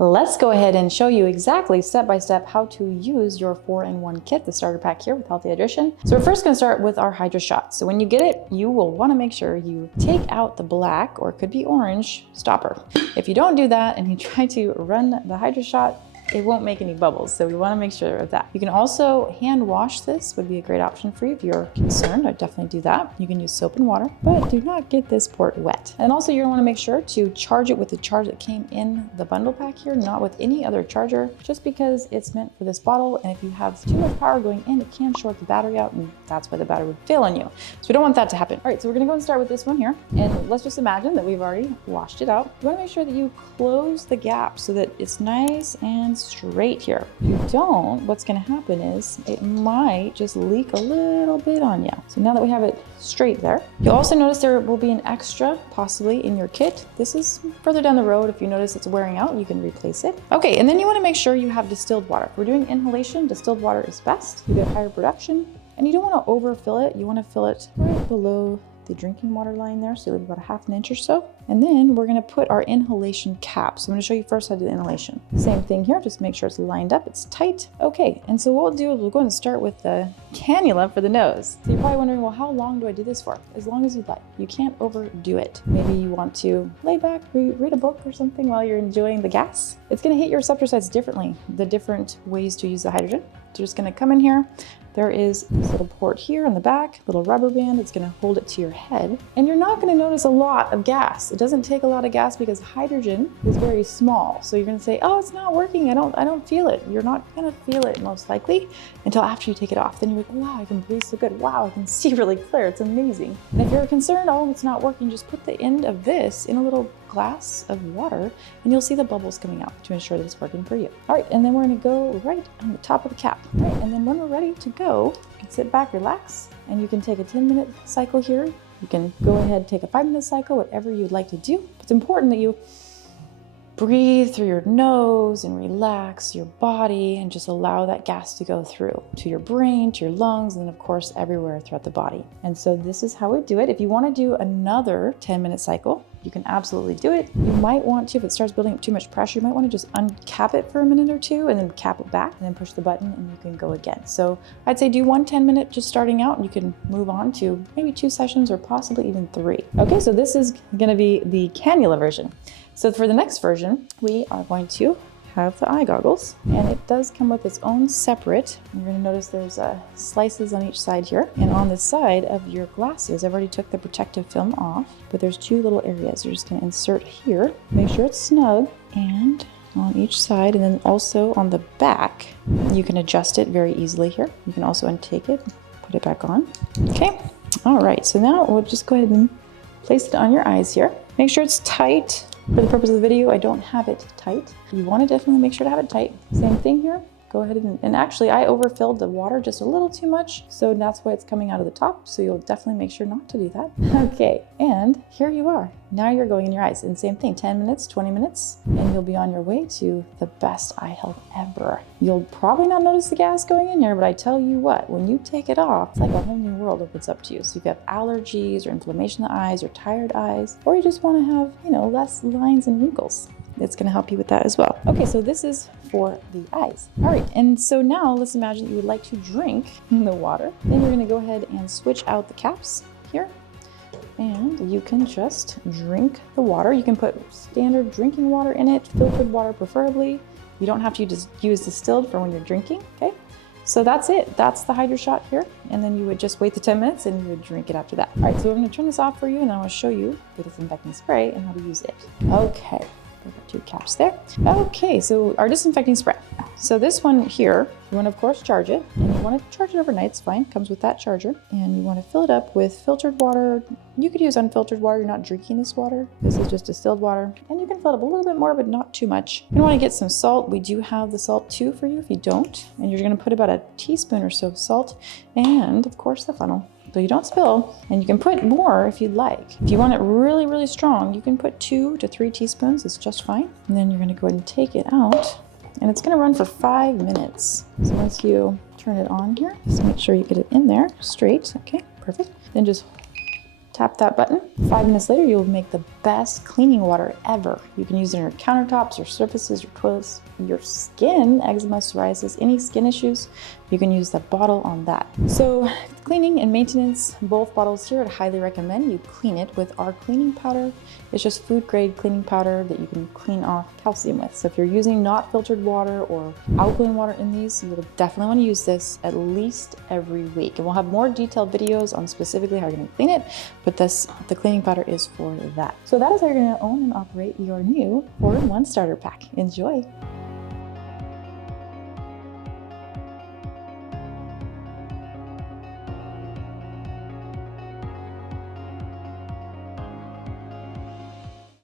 Let's go ahead and show you exactly step-by-step how to use your 4-in-1 kit, the starter pack here with Healthy Hydration. So we're first gonna start with our Hydra shot. So when you get it, you will wanna make sure you take out the black, or it could be orange, stopper. If you don't do that and you try to run the Hydra shot, it won't make any bubbles, so we want to make sure of that. You can also hand wash this, would be a great option for you if you're concerned. I'd definitely do that. You can use soap and water, but do not get this port wet. And also you're gonna want to make sure to charge it with the charge that came in the bundle pack here, not with any other charger, just because it's meant for this bottle, and if you have too much power going in, it can short the battery out, and that's why the battery would fail on you. So we don't want that to happen. All right, so we're gonna go and start with this one here, and let's just imagine that we've already washed it out. You want to make sure that you close the gap so that it's nice and straight here. If you don't, what's going to happen is it might just leak a little bit on you. So now that we have it straight there, you'll also notice there will be an extra possibly in your kit. This is further down the road. If you notice it's wearing out, you can replace it. Okay, and then you want to make sure you have distilled water. If we're doing inhalation, distilled water is best. You get higher production, and you don't want to overfill it. You want to fill it right below the drinking water line there, so you leave about a half an inch or so. And then we're gonna put our inhalation cap. So I'm gonna show you first how to do the inhalation. Same thing here, just make sure it's lined up, it's tight. Okay, and so what we'll do is we'll go and start with the cannula for the nose. So you're probably wondering, well, how long do I do this for? As long as you'd like. You can't overdo it. Maybe you want to lay back, read a book or something while you're enjoying the gas. It's gonna hit your receptor sites differently, the different ways to use the hydrogen. So you're just gonna come in here. There is this little port here in the back, little rubber band. It's gonna hold it to your head. And you're not gonna notice a lot of gas. It doesn't take a lot of gas because hydrogen is very small. So you're gonna say, oh, it's not working. I don't feel it. You're not gonna feel it most likely until after you take it off. Then you're like, wow, I can breathe so good. Wow, I can see really clear. It's amazing. And if you're concerned, oh, it's not working, just put the end of this in a little glass of water and you'll see the bubbles coming out to ensure that it's working for you. All right, and then we're gonna go right on the top of the cap. All right, and then when we're ready to go, you can sit back, relax, and you can take a 10-minute cycle here. You can go ahead, take a 5-minute cycle, whatever you'd like to do. It's important that you breathe through your nose and relax your body and just allow that gas to go through to your brain, to your lungs, and then of course everywhere throughout the body. And so this is how we do it. If you want to do another 10-minute cycle, you can absolutely do it. You might want to, if it starts building up too much pressure, you might want to just uncap it for a minute or two and then cap it back and then push the button and you can go again. So I'd say do 1 10-minute just starting out, and you can move on to maybe 2 sessions or possibly even 3. Okay, so this is going to be the cannula version. So for the next version, we are going to have the eye goggles, and it does come with its own separate. You're going to notice there's slices on each side here, and on the side of your glasses, I've already took the protective film off, but there's 2 little areas. You're just going to insert here, make sure it's snug, and on each side, and then also on the back, you can adjust it very easily here. You can also untake it, put it back on. Okay, all right, so now we'll just go ahead and place it on your eyes here. Make sure it's tight. For the purpose of the video, I don't have it tight. You want to definitely make sure to have it tight. Same thing here. Go ahead and actually I overfilled the water just a little too much, so that's why it's coming out of the top. So you'll definitely make sure not to do that. Okay, and here you are. Now you're going in your eyes, and same thing, 10 minutes, 20 minutes, and you'll be on your way to the best eye health ever. You'll probably not notice the gas going in here, but I tell you what, when you take it off, it's like a whole new world opens up to you. So if you have allergies or inflammation in the eyes or tired eyes, or you just want to have, less lines and wrinkles, it's going to help you with that as well. Okay, so this is for the eyes. All right, and so now let's imagine that you would like to drink the water. Then you're going to go ahead and switch out the caps here, and you can just drink the water. You can put standard drinking water in it, filtered water preferably. You don't have to just use distilled for when you're drinking, okay? So that's it. That's the Hydra shot here. And then you would just wait the 10 minutes and you would drink it after that. All right, so I'm going to turn this off for you, and then I want to show you the disinfecting spray and how to use it. Okay. We've got 2 caps there. Okay, so our disinfecting spray. So this one here, you want to of course charge it, and you want to charge it overnight, it's fine, comes with that charger. And you want to fill it up with filtered water. You could use unfiltered water, you're not drinking this water. This is just distilled water. And you can fill it up a little bit more, but not too much. You want to get some salt. We do have the salt too for you if you don't. And you're going to put about a teaspoon or so of salt, and of course the funnel, so you don't spill. And you can put more if you'd like. If you want it really, really strong, you can put 2 to 3 teaspoons. It's just fine. And then you're going to go ahead and take it out, and it's going to run for 5 minutes. So once you turn it on here, just make sure you get it in there straight. Okay, perfect. Then just Tap that button. 5 minutes later, you'll make the best cleaning water ever. You can use it on your countertops, your surfaces, your toilets, your skin, eczema, psoriasis, any skin issues. You can use the bottle on that. So cleaning and maintenance, both bottles here, I'd highly recommend you clean it with our cleaning powder. It's just food grade cleaning powder that you can clean off calcium with. So if you're using not filtered water or alkaline water in these, you'll definitely want to use this at least every week. And we'll have more detailed videos on specifically how you're going to clean it, but the cleaning powder is for that. So that is how you're going to own and operate your new 4-in-1 starter pack. Enjoy.